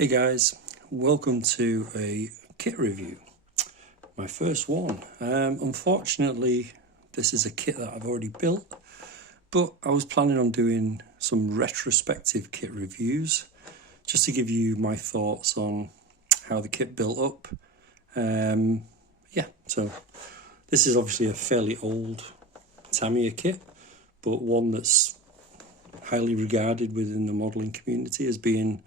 Hey guys, welcome to a kit review, my first one. Unfortunately, this is a kit that I've already built, but I was planning on doing some retrospective kit reviews just to give you my thoughts on how the kit built up. So this is obviously a fairly old Tamiya kit, but one that's highly regarded within the modelling community as being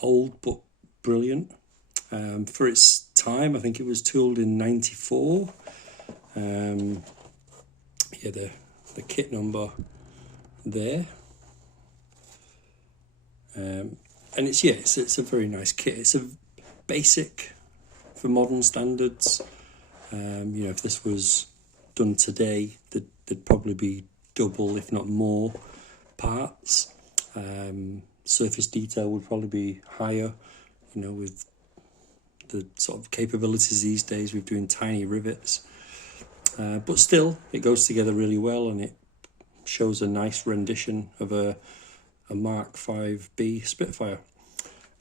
old but brilliant. For its time, I think it was tooled in '94. The kit number there. And it's a very nice kit. It's a basic for modern standards. If this was done today, there'd probably be double, if not more, parts. Surface detail would probably be higher, with the sort of capabilities these days with doing tiny rivets. But still, it goes together really well, and it shows a nice rendition of a Mk.Vb Spitfire.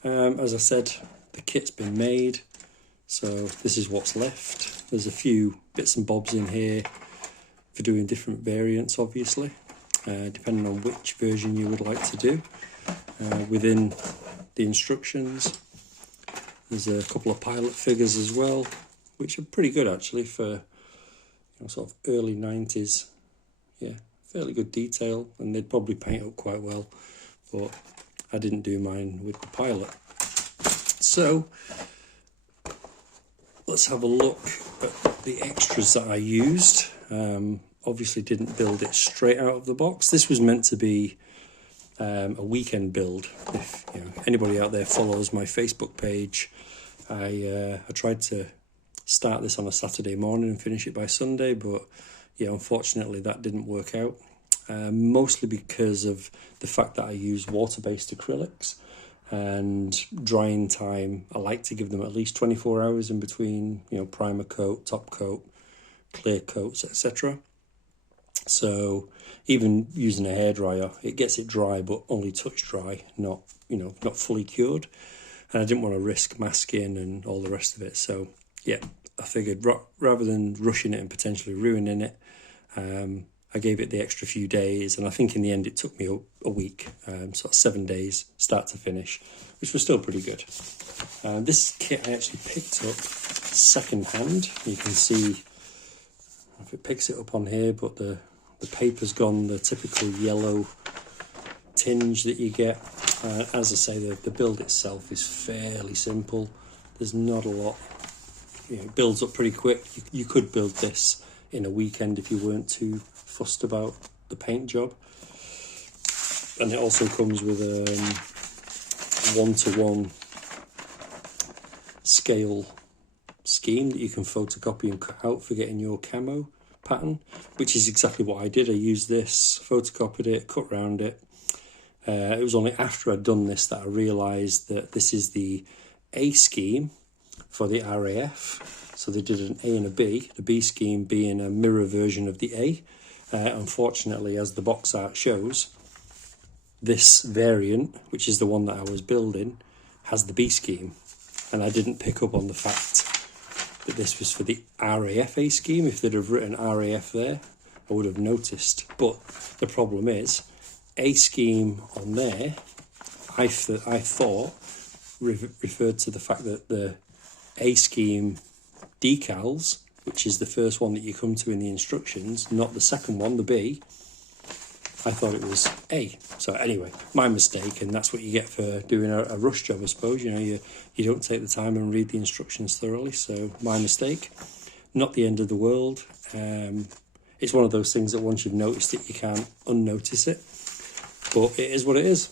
As I said, the kit's been made, so this is what's left. There's a few bits and bobs in here for doing different variants, obviously, depending on which version you would like to do. Within the instructions, there's a couple of pilot figures as well, which are pretty good actually for sort of early 90s. Yeah, fairly good detail, and they'd probably paint up quite well, but I didn't do mine with the pilot. So let's have a look at the extras that I used. Obviously didn't build it straight out of the box. This was meant to be a weekend build. If anybody out there follows my Facebook page, I tried to start this on a Saturday morning and finish it by Sunday, but unfortunately that didn't work out, mostly because of the fact that I use water-based acrylics, and drying time, I like to give them at least 24 hours in between primer coat, top coat, clear coats, etc. So even using a hairdryer, it gets it dry, but only touch dry, not fully cured. And I didn't want to risk masking and all the rest of it. So I figured rather than rushing it and potentially ruining it, I gave it the extra few days, and I think in the end it took me a week, sort of 7 days, start to finish, which was still pretty good. This kit I actually picked up second hand. You can see if it picks it up on here, but the paper's gone the typical yellow tinge that you get. As I say, the build itself is fairly simple. There's not a lot. It builds up pretty quick. You could build this in a weekend if you weren't too fussed about the paint job. And it also comes with a 1-to-1 scale scheme that you can photocopy and cut out for getting your camo pattern, which is exactly what I did. I used this, photocopied it, cut around it. It was only after I'd done this that I realised that this is the A scheme for the RAF. So they did an A and a B, the B scheme being a mirror version of the A. Unfortunately, as the box art shows, this variant, which is the one that I was building, has the B scheme. And I didn't pick up on the fact that this was for the RAF A scheme. If they'd have written RAF there, I would have noticed. But the problem is, A scheme on there, I thought referred to the fact that the A scheme decals, which is the first one that you come to in the instructions, not the second one, the B, I thought it was A. So anyway, my mistake, and that's what you get for doing a rush job, I suppose. You don't take the time and read the instructions thoroughly, so my mistake. Not the end of the world. It's one of those things that once you've noticed it, you can't unnotice it. But it is what it is.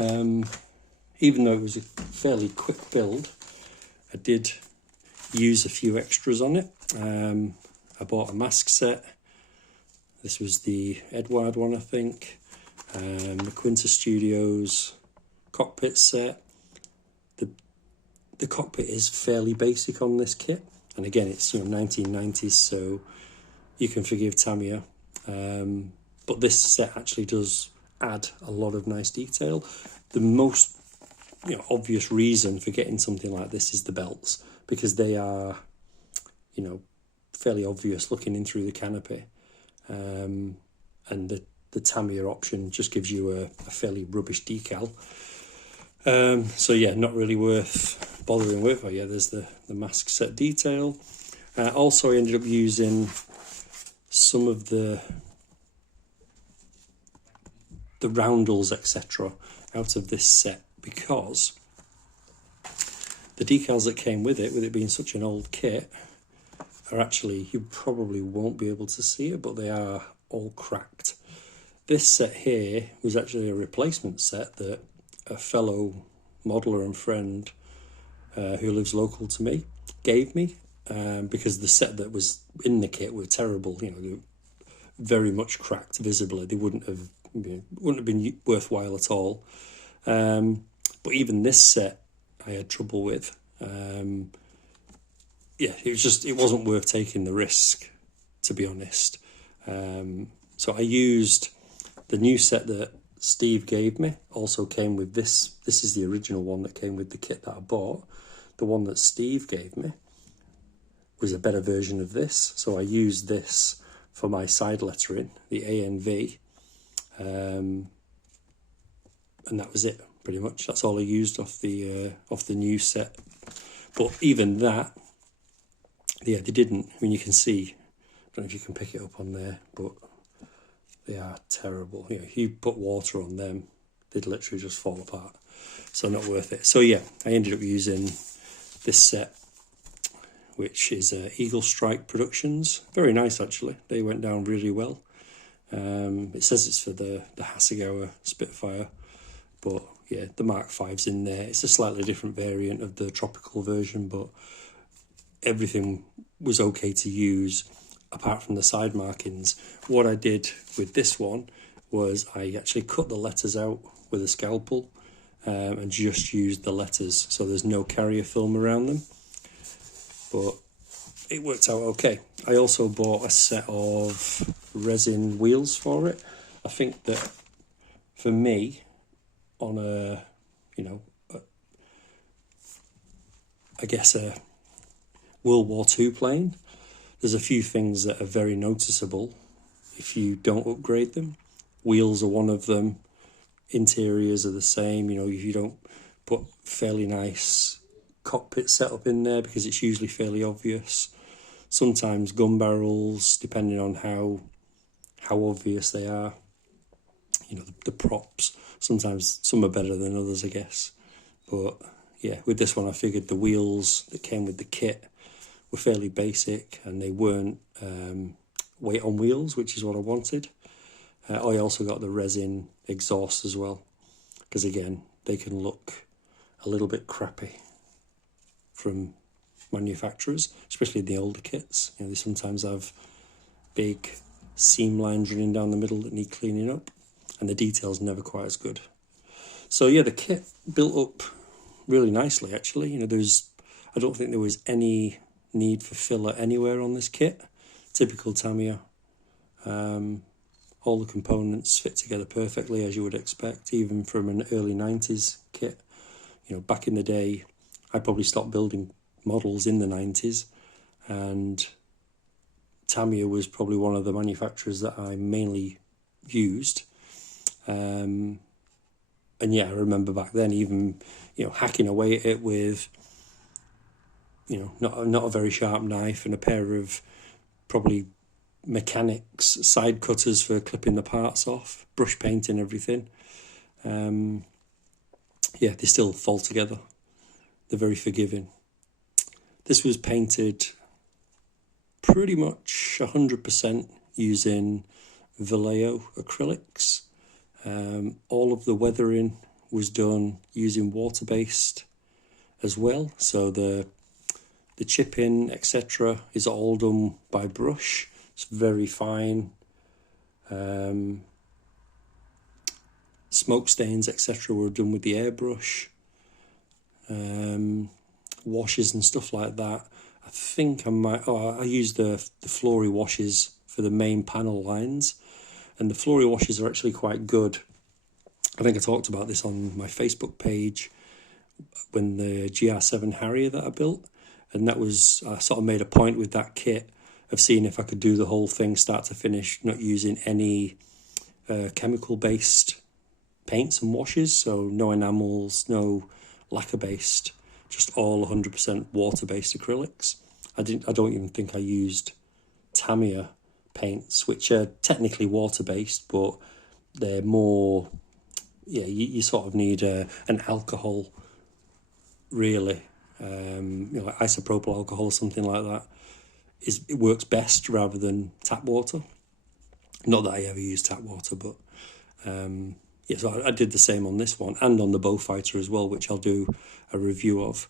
Even though it was a fairly quick build, I did use a few extras on it. I bought a mask set. This was the Edward one, I think. The Quinta Studios cockpit set. The cockpit is fairly basic on this kit, and again, it's 1990s, so you can forgive Tamiya. But this set actually does add a lot of nice detail. The most obvious reason for getting something like this is the belts, because they are, fairly obvious looking in through the canopy. And the Tamiya option just gives you a fairly rubbish decal. So yeah, not really worth bothering with. Oh yeah, there's the mask set detail. Also, I ended up using some of the roundels, etc., out of this set, because the decals that came with it being such an old kit, are actually, you probably won't be able to see it, but they are all cracked. This set here was actually a replacement set that a fellow modeler and friend who lives local to me gave me, because the set that was in the kit were terrible. They were very much cracked visibly. They wouldn't have been worthwhile at all. But even this set I had trouble with. It wasn't worth taking the risk, to be honest. So I used the new set that Steve gave me. Also came with this. This is the original one that came with the kit that I bought. The one that Steve gave me was a better version of this. So I used this for my side lettering, the ANV. And that was it, pretty much. That's all I used off the new set. But even that, yeah, they didn't. I mean, you can see, I don't know if you can pick it up on there, but they are terrible. If you put water on them, they'd literally just fall apart. So not worth it. So yeah, I ended up using this set, which is Eagle Strike Productions. Very nice, actually. They went down really well. It says it's for the Hasegawa Spitfire, but yeah, the Mark V's in there. It's a slightly different variant of the tropical version, but everything was okay to use apart from the side markings. What I did with this one was I actually cut the letters out with a scalpel and just used the letters, so there's no carrier film around them. But it worked out okay. I also bought a set of resin wheels for it. I think that for me, on a World War II plane, there's a few things that are very noticeable if you don't upgrade them. Wheels are one of them. Interiors are the same. If you don't put fairly nice cockpit setup in there, because it's usually fairly obvious. Sometimes gun barrels, depending on how obvious they are. The props. Sometimes some are better than others, I guess. But yeah, with this one, I figured the wheels that came with the kit were fairly basic, and they weren't weight on wheels, which is what I wanted. I also got the resin exhaust as well, because again, they can look a little bit crappy from manufacturers, especially the older kits. They sometimes have big seam lines running down the middle that need cleaning up, and the detail's never quite as good. So yeah, the kit built up really nicely, actually. I don't think there was any need for filler anywhere on this kit. Typical Tamiya. All the components fit together perfectly, as you would expect, even from an early 90s kit. Back in the day, I probably stopped building models in the 90s, and Tamiya was probably one of the manufacturers that I mainly used. And yeah, I remember back then even, hacking away at it with, not a very sharp knife and a pair of probably mechanics side cutters for clipping the parts off, brush painting everything. Yeah, they still fall together. They're very forgiving. This was painted pretty much 100% using Vallejo acrylics. All of the weathering was done using water-based as well. So the chipping, etc., is all done by brush. It's very fine. Smoke stains, etc., were done with the airbrush. Washes and stuff like that. I think I might... I used the Flory washes for the main panel lines. And the Flory washes are actually quite good. I think I talked about this on my Facebook page. when the GR7 Harrier that I built, and that was, I sort of made a point with that kit of seeing if I could do the whole thing start to finish, not using any chemical-based paints and washes, so no enamels, no lacquer-based, just all 100% water-based acrylics. I don't even think I used Tamiya paints, which are technically water-based, but they're more, yeah, you sort of need an alcohol, really, like isopropyl alcohol or something like that. It works best rather than tap water. Not that I ever use tap water, but yeah, so I did the same on this one and on the Bowfighter as well, which I'll do a review of.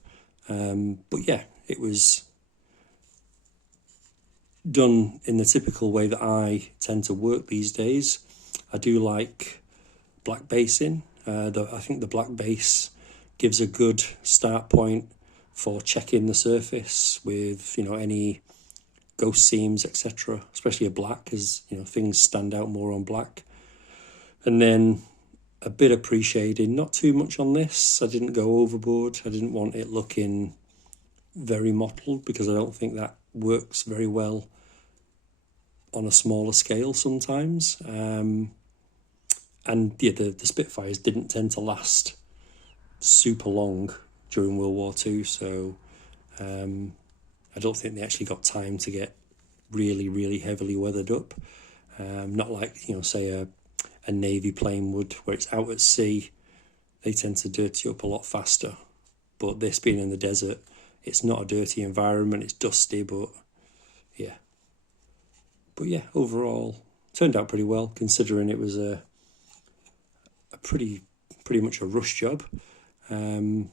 But yeah, it was done in the typical way that I tend to work these days. I do like black basing. I think the black base gives a good start point for checking the surface with, you know, any ghost seams, etc. Especially a black, because, you know, things stand out more on black. And then a bit of pre-shading, not too much on this. I didn't go overboard. I didn't want it looking very mottled, because I don't think that works very well on a smaller scale sometimes. And yeah, the Spitfires didn't tend to last super long during World War II, so I don't think they actually got time to get really, really heavily weathered up. Not like, you know, say a Navy plane would, where it's out at sea. They tend to dirty up a lot faster. But this being in the desert, it's not a dirty environment, it's dusty, but yeah. But yeah, overall, turned out pretty well, considering it was a pretty much a rush job. The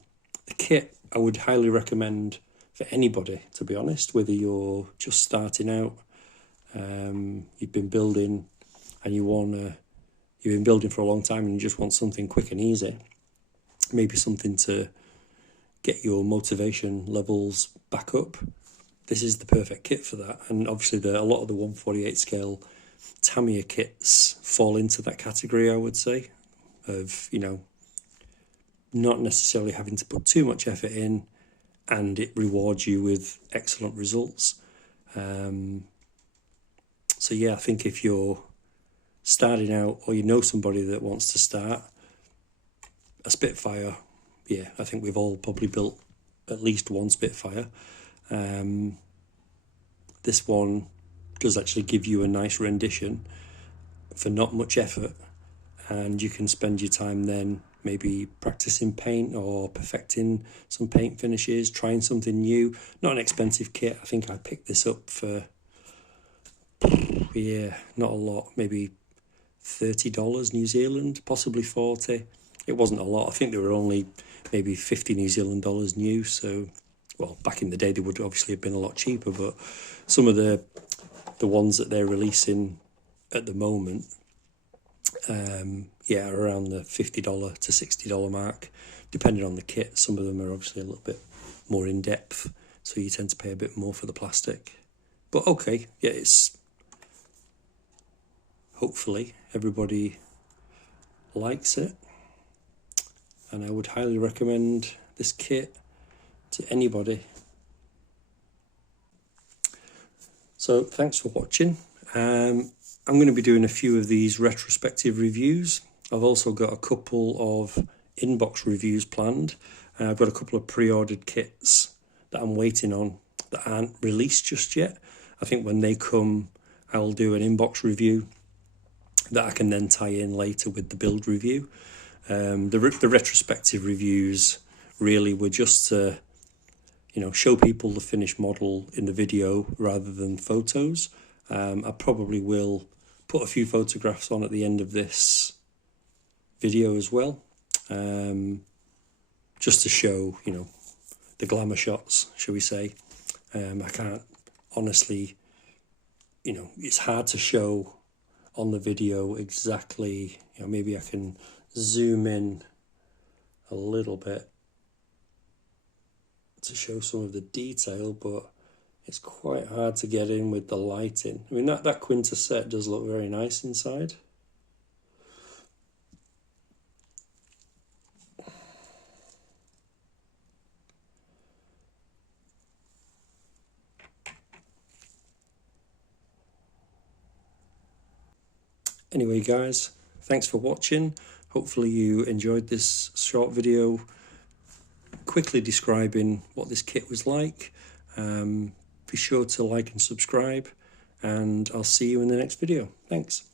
kit I would highly recommend for anybody, to be honest, whether you're just starting out, you've been building and you've been building for a long time and you just want something quick and easy, maybe something to get your motivation levels back up. This is the perfect kit for that. And obviously a lot of the 1/48 scale Tamiya kits fall into that category, I would say, of, you know, not necessarily having to put too much effort in, and it rewards you with excellent results. So yeah, I think if you're starting out, or you know somebody that wants to start, a Spitfire, yeah, I think we've all probably built at least one Spitfire. This one does actually give you a nice rendition for not much effort, and you can spend your time then maybe practicing paint or perfecting some paint finishes, trying something new. Not an expensive kit. I think I picked this up for, yeah, not a lot, maybe $30 New Zealand, possibly 40. It wasn't a lot. I think they were only maybe 50 New Zealand dollars new, so, well, back in the day they would obviously have been a lot cheaper, but some of the ones that they're releasing at the moment, yeah, around the $50 to $60 mark, depending on the kit. Some of them are obviously a little bit more in depth, so you tend to pay a bit more for the plastic. But okay, yeah, it's, hopefully everybody likes it, and I would highly recommend this kit to anybody. So thanks for watching. I'm going to be doing a few of these retrospective reviews. I've also got a couple of inbox reviews planned. I've got a couple of pre-ordered kits that I'm waiting on that aren't released just yet. I think when they come, I'll do an inbox review that I can then tie in later with the build review. The retrospective reviews really were just to, you know, show people the finished model in the video rather than photos. I probably will put a few photographs on at the end of this video as well, just to show, you know, the glamour shots, shall we say. I can't honestly, you know, it's hard to show on the video exactly, you know, maybe I can zoom in a little bit to show some of the detail, but it's quite hard to get in with the lighting. I mean, that Quinta set does look very nice inside. Anyway, guys, thanks for watching. Hopefully you enjoyed this short video quickly describing what this kit was like. Be sure to like and subscribe, and I'll see you in the next video. Thanks.